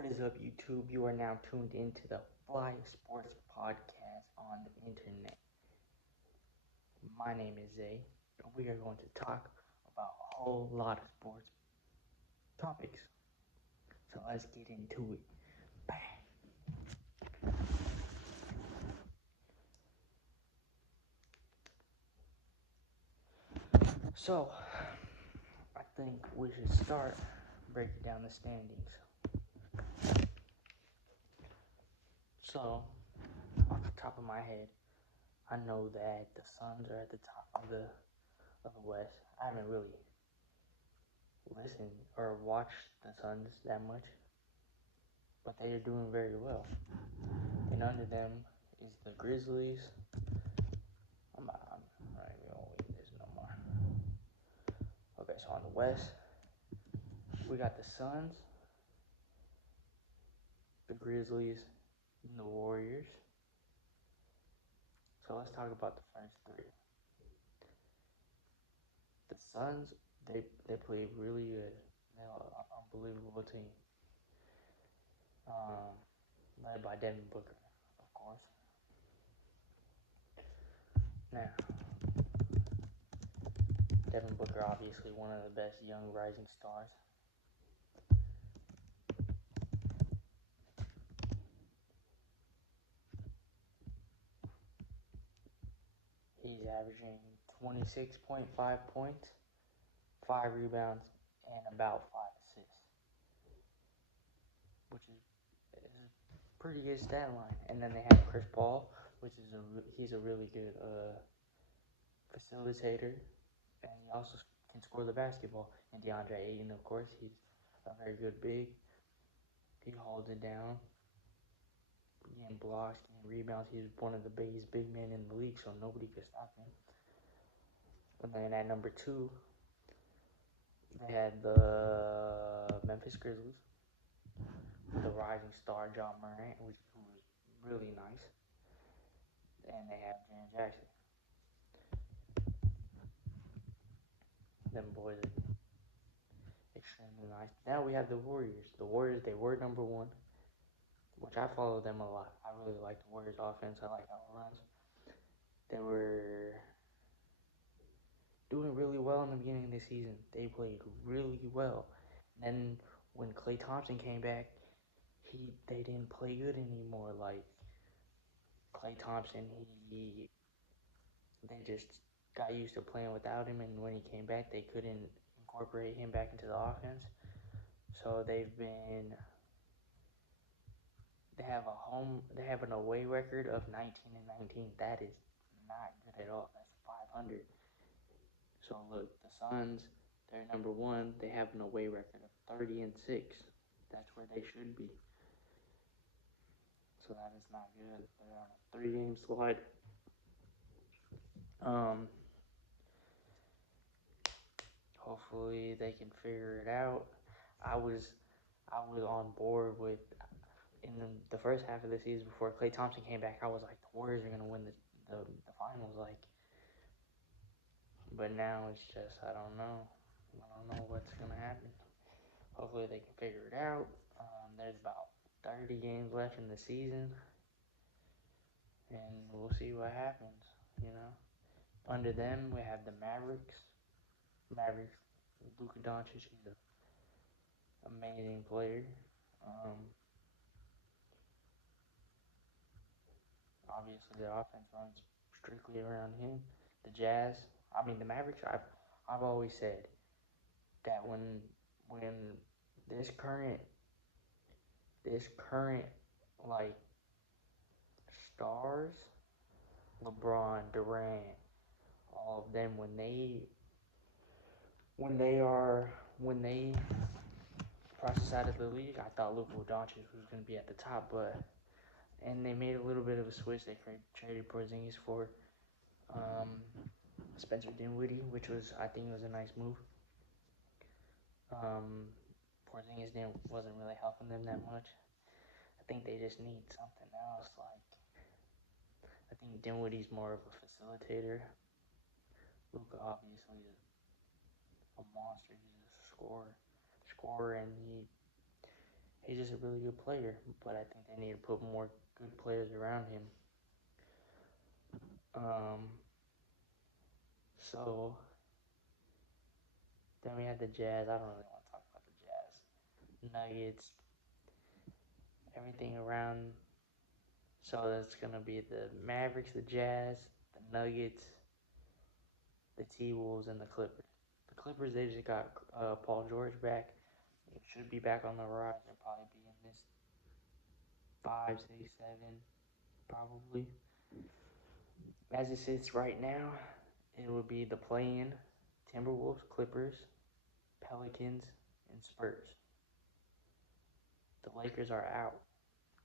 What is up, YouTube? You are now tuned into the Fly Sports Podcast on the internet. My name is Zay, and we are going to talk about a whole lot of sports topics. So let's get into it. Bang! So, I think we should start breaking down the standings. So, off the top of my head, I know that the Suns are at the top of the West. I haven't really listened or watched the Suns that much, but they are doing very well. And under them is the Grizzlies. I'm not even gonna read this no more. Okay, so on the West, we got the Suns, the Grizzlies, and the Warriors. So let's talk about the first three. The Suns, they play really good. They're an unbelievable team. Um, Led by Devin Booker, of course. Now, Devin Booker, obviously one of the best young rising stars. He's averaging 26.5 points, 5 rebounds, and about 5 assists, which is a pretty good stat line. And then they have Chris Paul, which is he's a really good facilitator, and he also can score the basketball. And DeAndre Ayton, of course, he's a very good big. He holds it down, getting blocks, getting rebounds. He's one of the biggest big men in the league, so nobody could stop him. And then at number 2, they had the Memphis Grizzlies, the rising star John Morant, who was really nice, and they have Jaren Jackson. Them boys are extremely nice. Now we have the Warriors. The Warriors, they were number 1, which I follow them a lot. I really like the Warriors offense. I like how it runs. They were doing really well in the beginning of the season. They played really well. Then when Klay Thompson came back, they didn't play good anymore. Like Klay Thompson, they just got used to playing without him, and when he came back, they couldn't incorporate him back into the offense. So they have an away record of 19-19. That is not good at all. That's 500. So look, the Suns, they're number 1. They have an away record of 30-6. That's where they should be. So that is not good. They're on a 3-game slide. Hopefully they can figure it out. I was on board with in the first half of the season before Klay Thompson came back. I was like, the Warriors are gonna win the finals. Like, but now it's just I don't know. I don't know what's gonna happen. Hopefully they can figure it out. There's about 30 games left in the season, and we'll see what happens. You know, under them we have the Mavericks. Luka Doncic, he's an amazing player. Obviously, the offense runs strictly around him. The Jazz, the Mavericks. I've always said that when this current like stars, LeBron, Durant, all of them, when they process out of the league, I thought Luka Doncic was going to be at the top, and they made a little bit of a switch. They traded Porzingis for Spencer Dinwiddie, which I think was a nice move. Porzingis wasn't really helping them that much. I think they just need something else. Like, I think Dinwiddie's more of a facilitator. Luka obviously is a monster. He's a scorer, and he's just a really good player. But I think they need to put more good players around him. So then we had the Jazz. I don't really want to talk about the Jazz. Nuggets, everything around. So that's gonna be the Mavericks, the Jazz, the Nuggets, the T-Wolves, and the Clippers. The Clippers, they just got Paul George back. It should be back on the rise. They'll probably be in this 5, 6, 7, probably. As it sits right now, it would be the play-in Timberwolves, Clippers, Pelicans, and Spurs. The Lakers are out.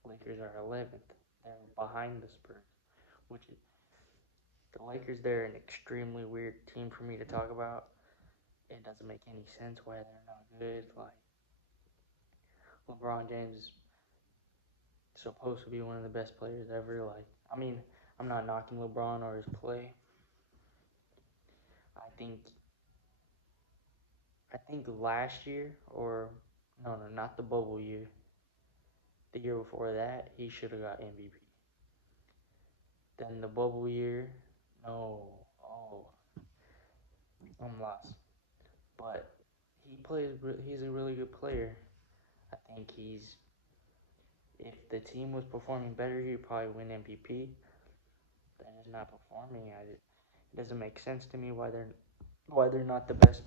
Lakers are 11th. They're behind the Spurs, which is the Lakers. They're an extremely weird team for me to talk about. It doesn't make any sense why they're not good. Like LeBron James is supposed to be one of the best players ever. Like, I mean, I'm not knocking LeBron or his play. I think last year, or no, not the bubble year. The year before that, he should have got MVP. Then the bubble year, no, oh, I'm lost. But he's a really good player. I think if the team was performing better, he'd probably win MVP. They're just not performing. It doesn't make sense to me why they're not the best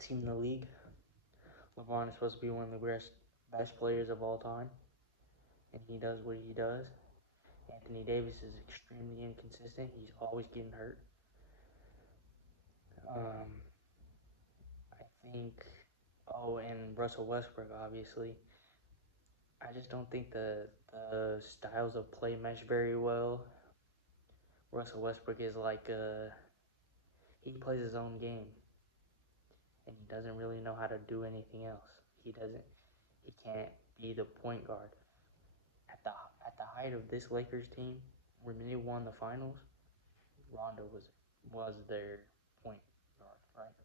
team in the league. LeBron is supposed to be one of the best players of all time, and he does what he does. Anthony Davis is extremely inconsistent. He's always getting hurt. I think, and Russell Westbrook, obviously. I just don't think the styles of play mesh very well. Russell Westbrook is like he plays his own game, and he doesn't really know how to do anything else. He can't be the point guard. At the height of this Lakers team, when they won the finals, Rondo was their point guard, right?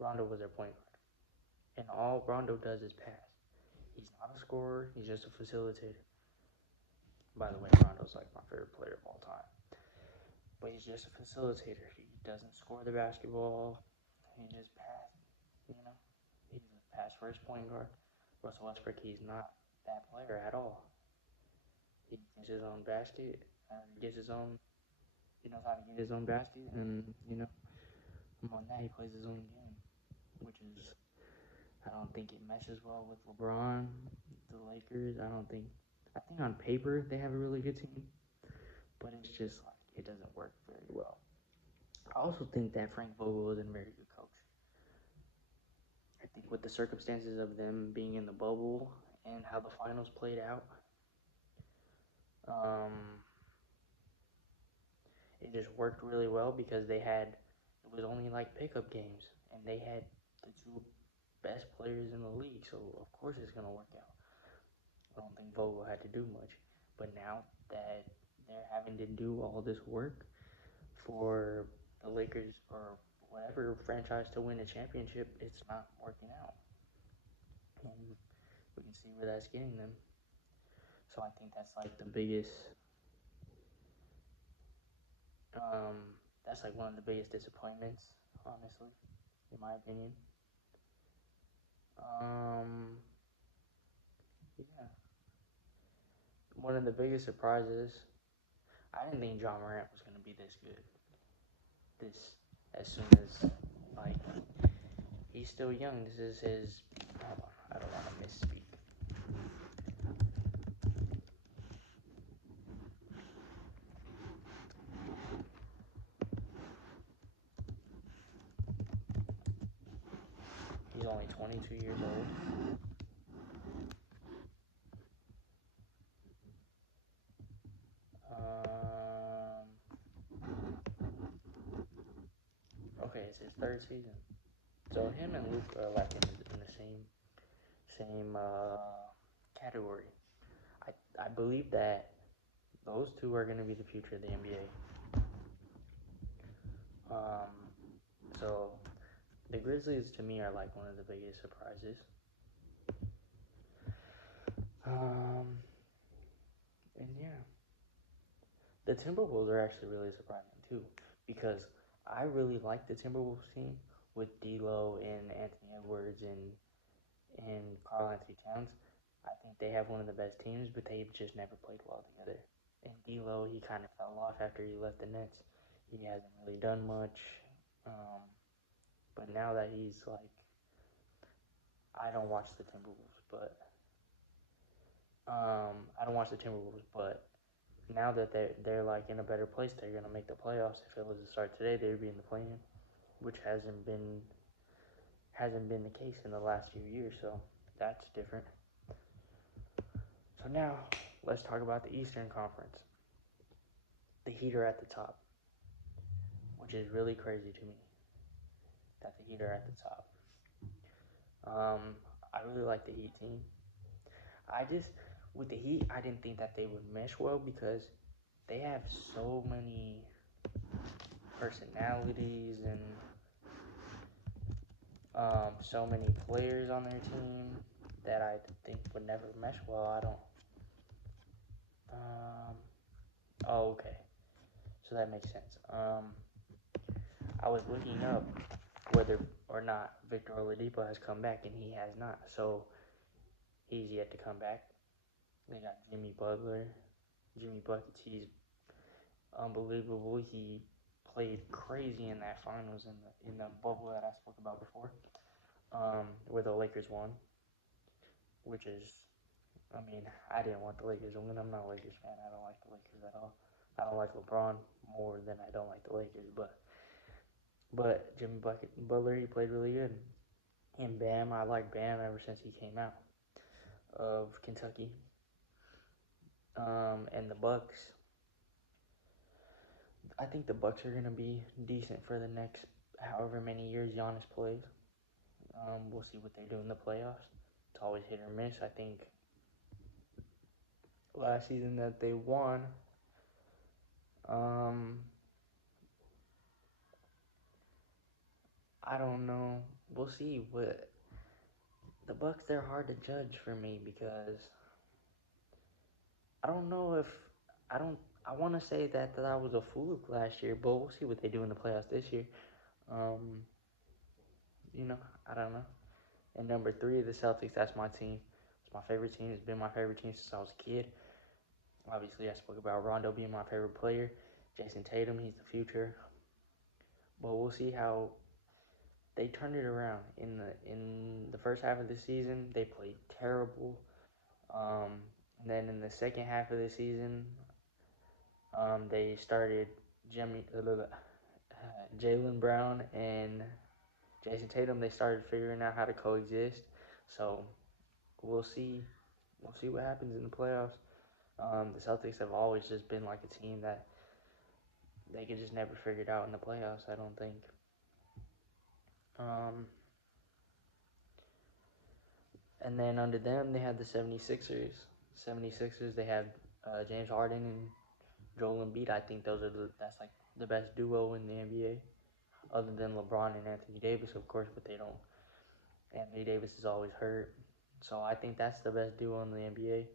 Rondo was their point guard, and all Rondo does is pass. He's not a scorer. He's just a facilitator. By the way, Rondo's like my favorite player of all time. But he's just a facilitator. He doesn't score the basketball. He just passes. You know, he's a pass first point guard. Russell Westbrook, he's not that player at all. He gets his own basket. He knows how to get his own basket, and on that he plays his own game, which is, I don't think it meshes well with LeBron, the Lakers. I think on paper they have a really good team, but it's just like it doesn't work very well. I also think that Frank Vogel isn't a very good coach. I think with the circumstances of them being in the bubble and how the finals played out, it just worked really well because it was only like pickup games, and they had the two best players in the league, so of course it's going to work out. I don't think Vogel had to do much, but now that they're having to do all this work for the Lakers or whatever franchise to win a championship, it's not working out. And we can see where that's getting them. So I think that's like the biggest, that's like one of the biggest disappointments, honestly, in my opinion. Yeah. One of the biggest surprises, I didn't think John Morant was going to be this good. As soon as, like, he's still young. This is his, hold on, I don't want to misspeak. He's only 22 years old. Okay, it's his third season. So him and Luke are like in the same category. I believe that those two are going to be the future of the NBA. So The Grizzlies to me are like one of the biggest surprises. Um, and yeah, the Timberwolves are actually really surprising too, because I really like the Timberwolves team with D'Lo and Anthony Edwards and Karl Anthony Towns. I think they have one of the best teams, but they've just never played well together. And D'Lo, he kind of fell off after he left the Nets. He hasn't really done much. Um, but now that he's like, I don't watch the Timberwolves, but I don't watch the Timberwolves, but now that they're like in a better place, they're gonna make the playoffs. If it was to start today, they'd be in the play-in, which hasn't been the case in the last few years. So that's different. So now let's talk about the Eastern Conference. The Heat are at the top, which is really crazy to me that the Heat are at the top. I really like the Heat team. I just with the Heat, I didn't think that they would mesh well because they have so many personalities and so many players on their team that I think would never mesh well. I don't. Um, oh, okay. So that makes sense. I was looking up whether or not Victor Oladipo has come back, and he has not. So he's yet to come back. They got Jimmy Butler. Jimmy Buckets, he's unbelievable. He played crazy in that finals in the bubble that I spoke about before, where the Lakers won, which is, I mean, I didn't want the Lakers to win. I'm not a Lakers fan. I don't like the Lakers at all. I don't like LeBron more than I don't like the Lakers, but Jimmy Butler, he played really good. And Bam, I like Bam ever since he came out of Kentucky. And the Bucks, I think the Bucks are gonna be decent for the next however many years Giannis plays. We'll see what they do in the playoffs. It's always hit or miss. I think last season that they won, um, I don't know. We'll see. What the Bucks, they're hard to judge for me because I don't know if I don't. I want to say that was a fluke last year, but we'll see what they do in the playoffs this year. Um, I don't know. And number three, the Celtics. That's my team. It's my favorite team. It's been my favorite team since I was a kid. Obviously, I spoke about Rondo being my favorite player. Jason Tatum, he's the future. But we'll see how they turned it around in the first half of the season. They played terrible. And then in the second half of the season, they started Jaylen Brown and Jason Tatum. They started figuring out how to coexist. So we'll see. We'll see what happens in the playoffs. The Celtics have always just been like a team that they could just never figure it out in the playoffs. I don't think. Um, and then under them, they had the 76ers. 76ers, they have James Harden and Joel Embiid. I think that's like the best duo in the NBA, other than LeBron and Anthony Davis, of course. But they don't. Anthony Davis is always hurt, so I think that's the best duo in the NBA.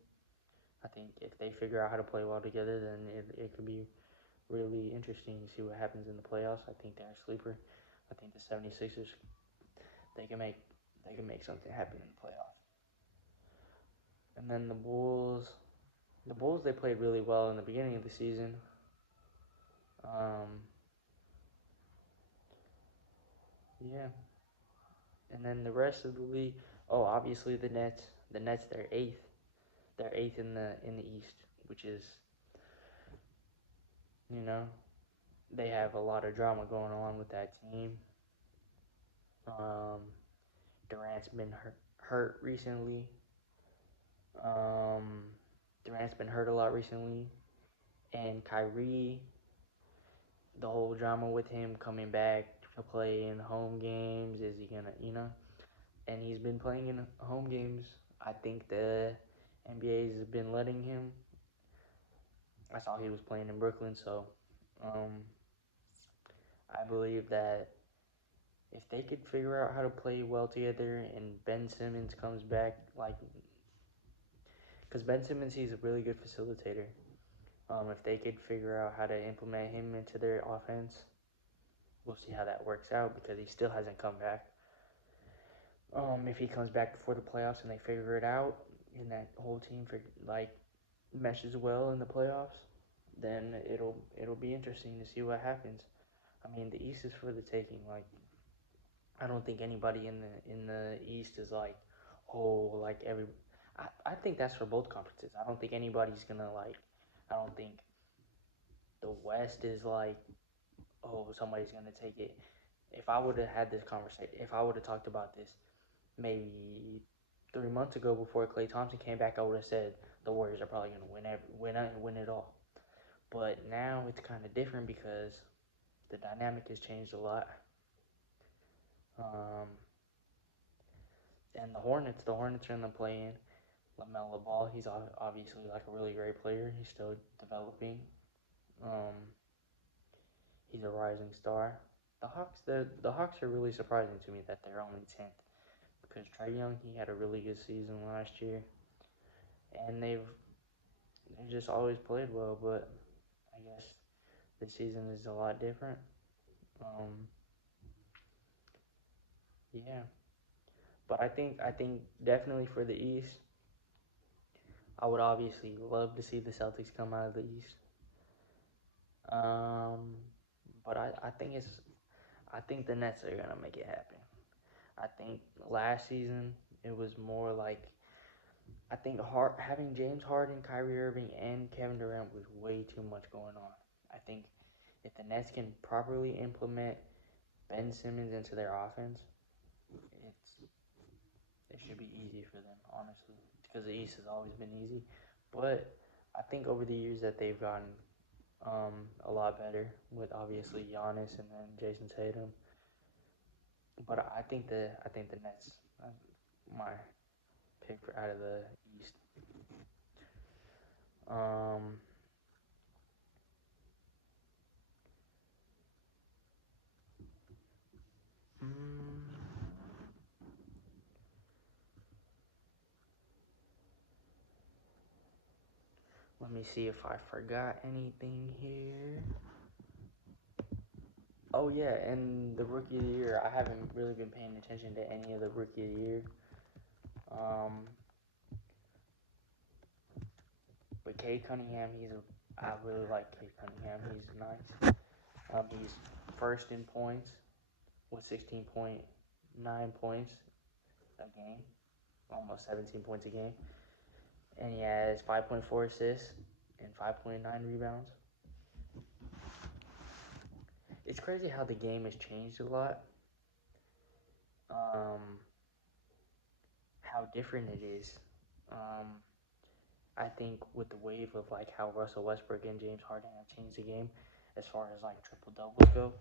I think if they figure out how to play well together, then it could be really interesting to see what happens in the playoffs. I think they're a sleeper. I think the 76ers, they can make something happen in the playoffs. And then the Bulls they played really well in the beginning of the season. Um, yeah, and then the rest of the league. Oh, obviously the Nets. The Nets, they're eighth. They're eighth in the East, which is, you know, they have a lot of drama going on with that team. Um, Durant's been hurt recently. Um, Durant's been hurt a lot recently, and Kyrie, the whole drama with him coming back to play in home games. Is he gonna, And he's been playing in home games. I think the NBA has been letting him. I saw he was playing in Brooklyn, so um, I believe that if they could figure out how to play well together and Ben Simmons comes back, like, because Ben Simmons, he's a really good facilitator. If they could figure out how to implement him into their offense, we'll see how that works out because he still hasn't come back. If he comes back before the playoffs and they figure it out, and that whole team meshes well in the playoffs, then it'll be interesting to see what happens. I mean, the East is for the taking. Like, I don't think anybody in the East is like, oh, like every. I think that's for both conferences. I don't think anybody's gonna like. I don't think the West is like, oh, somebody's gonna take it. If I would have had this conversation, if I would have talked about this maybe 3 months ago before Klay Thompson came back, I would have said the Warriors are probably gonna win it all. But now it's kind of different because the dynamic has changed a lot. Um, and the Hornets are in the play-in. LaMelo Ball, he's obviously like a really great player. He's still developing. Um, he's a rising star. The Hawks are really surprising to me that they're only 10th because Trae Young, he had a really good season last year, and they've just always played well. But I guess this season is a lot different. Um, yeah, but I think definitely for the East, I would obviously love to see the Celtics come out of the East. Um, but I think the Nets are gonna make it happen. I think last season it was more like I think having James Harden, Kyrie Irving, and Kevin Durant was way too much going on. I think if the Nets can properly implement Ben Simmons into their offense, it's it should be easy for them, honestly, because the East has always been easy. But I think over the years that they've gotten a lot better with obviously Giannis and then Jason Tatum. But I think the Nets my pick for out of the East. Um, mm, Let me see if I forgot anything here. Oh yeah, and the rookie of the year. I haven't really been paying attention to any of the rookie of the year. Um, but Cade Cunningham, I really like Cade Cunningham. He's nice. He's first in points with 16.9 points a game, almost 17 points a game, and he has 5.4 assists and 5.9 rebounds. It's crazy how the game has changed a lot. Um, how different it is. Um, I think with the wave of like how Russell Westbrook and James Harden have changed the game, as far as like triple doubles go,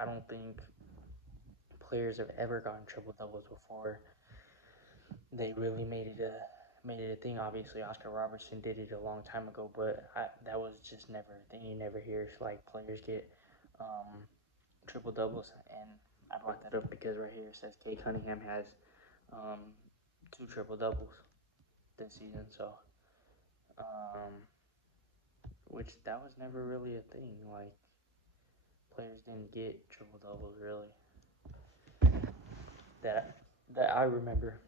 I don't think players have ever gotten triple doubles before they really made it a thing. Obviously, Oscar Robertson did it a long time ago, but that was just never a thing. You never hear like players get um, triple doubles, and I brought that up because right here it says Kate Cunningham has um, two triple doubles this season. So, um, which that was never really a thing. Like players didn't get triple doubles really that that I remember.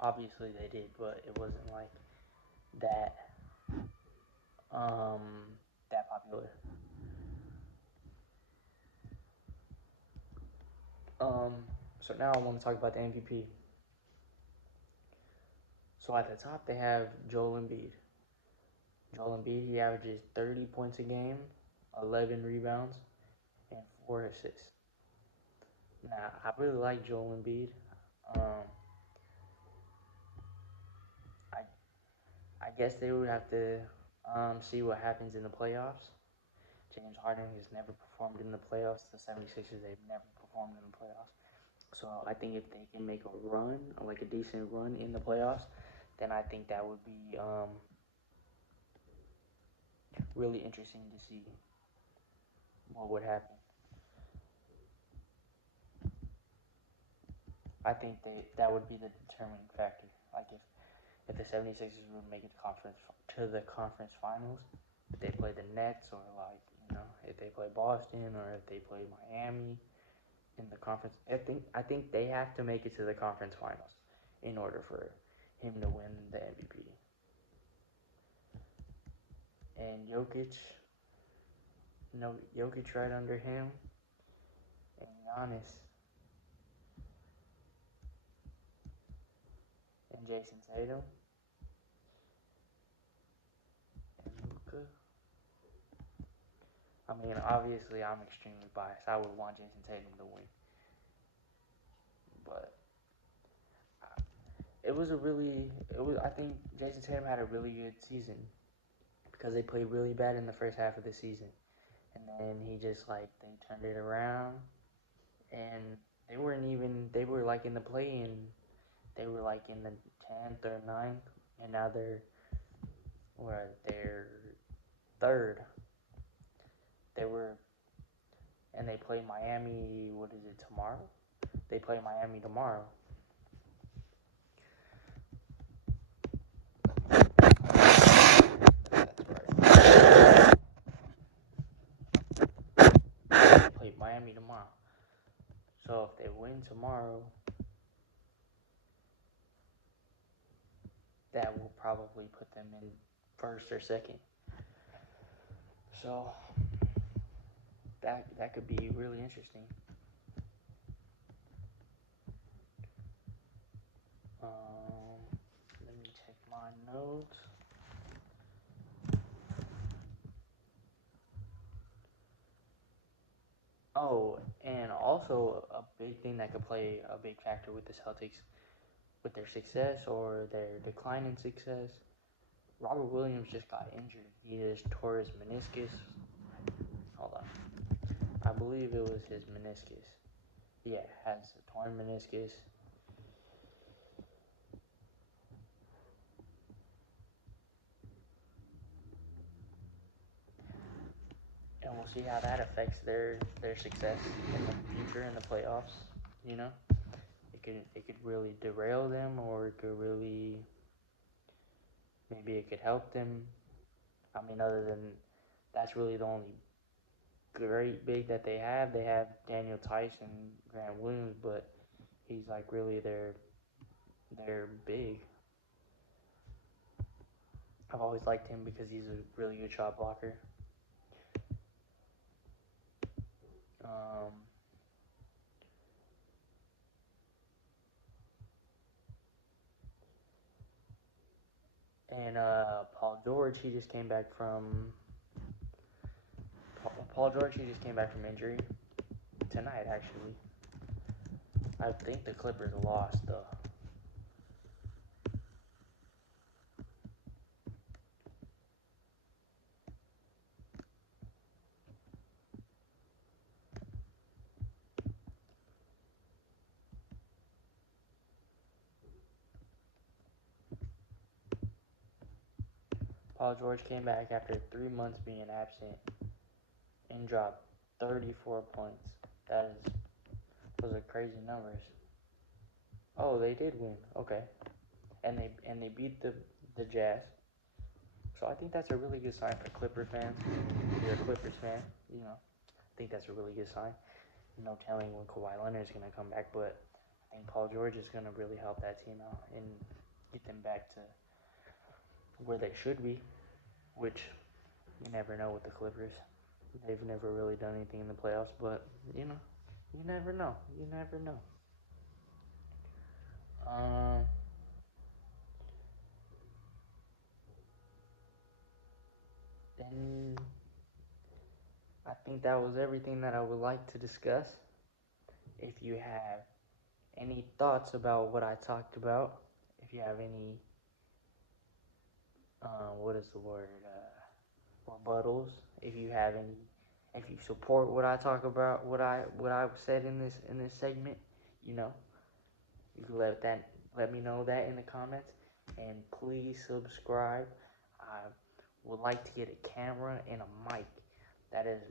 Obviously they did, but it wasn't like that um, that popular. Um, so now I want to talk about the MVP. So at the top they have Joel Embiid. Joel Embiid, he averages 30 points a game, 11 rebounds, and 4 assists. Now I really like Joel Embiid. Um, I I guess they would have to see what happens in the playoffs. James Harden has never performed in the playoffs. The 76ers, they've never performed in the playoffs. So I think if they can make a run, like a decent run in the playoffs, then I think that would be really interesting to see what would happen. I think that would be the determining factor. Like if the 76ers would make it to the conference finals, if they play the Nets or like if they play Boston or if they play Miami in the conference, I think they have to make it to the conference finals in order for him to win the MVP. And Jokic right under him, and Giannis and Jason Tatum and Luka. I mean, obviously, I'm extremely biased. I would want Jason Tatum to win, but it was a really it was. I think Jason Tatum had a really good season because they played really bad in the first half of the season, and then he just like they turned it around, and they were like in the play-in. They were like in the 10th or 9th, and now they're third. They were and they play Miami. What is it tomorrow? They play Miami tomorrow. That's right. They play Miami tomorrow. So if they win tomorrow, that will probably put them in first or second. So that could be really interesting. Let me check my notes. Oh, and also a big thing that could play a big factor with the Celtics, with their success or their decline in success. Robert Williams just got injured. He just tore his meniscus. Hold on. I believe it was his meniscus. Yeah, has a torn meniscus. And we'll see how that affects their success in the future in the playoffs. You know, it could really derail them, or it could really maybe it could help them. I mean, other than that's really the only great big that they have. They have Daniel Tice and Grant Williams, but he's like really their big. I've always liked him because he's a really good shot blocker. Um, and Paul George, he just came back from Paul George. He just came back from injury tonight. Actually, I think the Clippers lost though. Paul George came back after 3 months being absent and dropped 34 points. Those are crazy numbers. Oh, they did win. Okay, and they beat the Jazz. So I think that's a really good sign for Clipper fans. If you're a Clippers fan, I think that's a really good sign. No telling when Kawhi Leonard is going to come back, but I think Paul George is going to really help that team out and get them back to where they should be, which you never know with the Clippers. They've never really done anything in the playoffs, but you never know. You never know. Um, then I think that was everything that I would like to discuss. If you have any thoughts about what I talked about, if you have any, what is the word, rebuttals, if you have any, if you support what I talk about, what I said in this segment, you know, you can let me know that in the comments, and please subscribe. I would like to get a camera and a mic. That is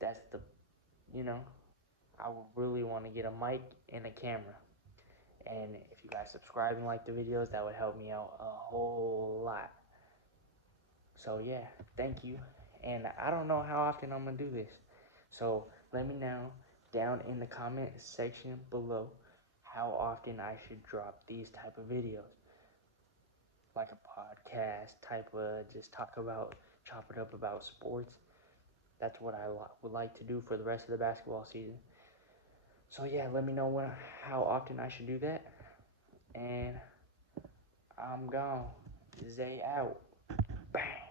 that's the, you know, I would really want to get a mic and a camera. And if you guys subscribe and like the videos, that would help me out a whole lot. So yeah, thank you. And I don't know how often I'm going to do this. So let me know down in the comment section below how often I should drop these type of videos. Like a podcast type of just chop it up about sports. That's what I would like to do for the rest of the basketball season. So yeah, let me know how often I should do that. And I'm gone. Zay out. Bang.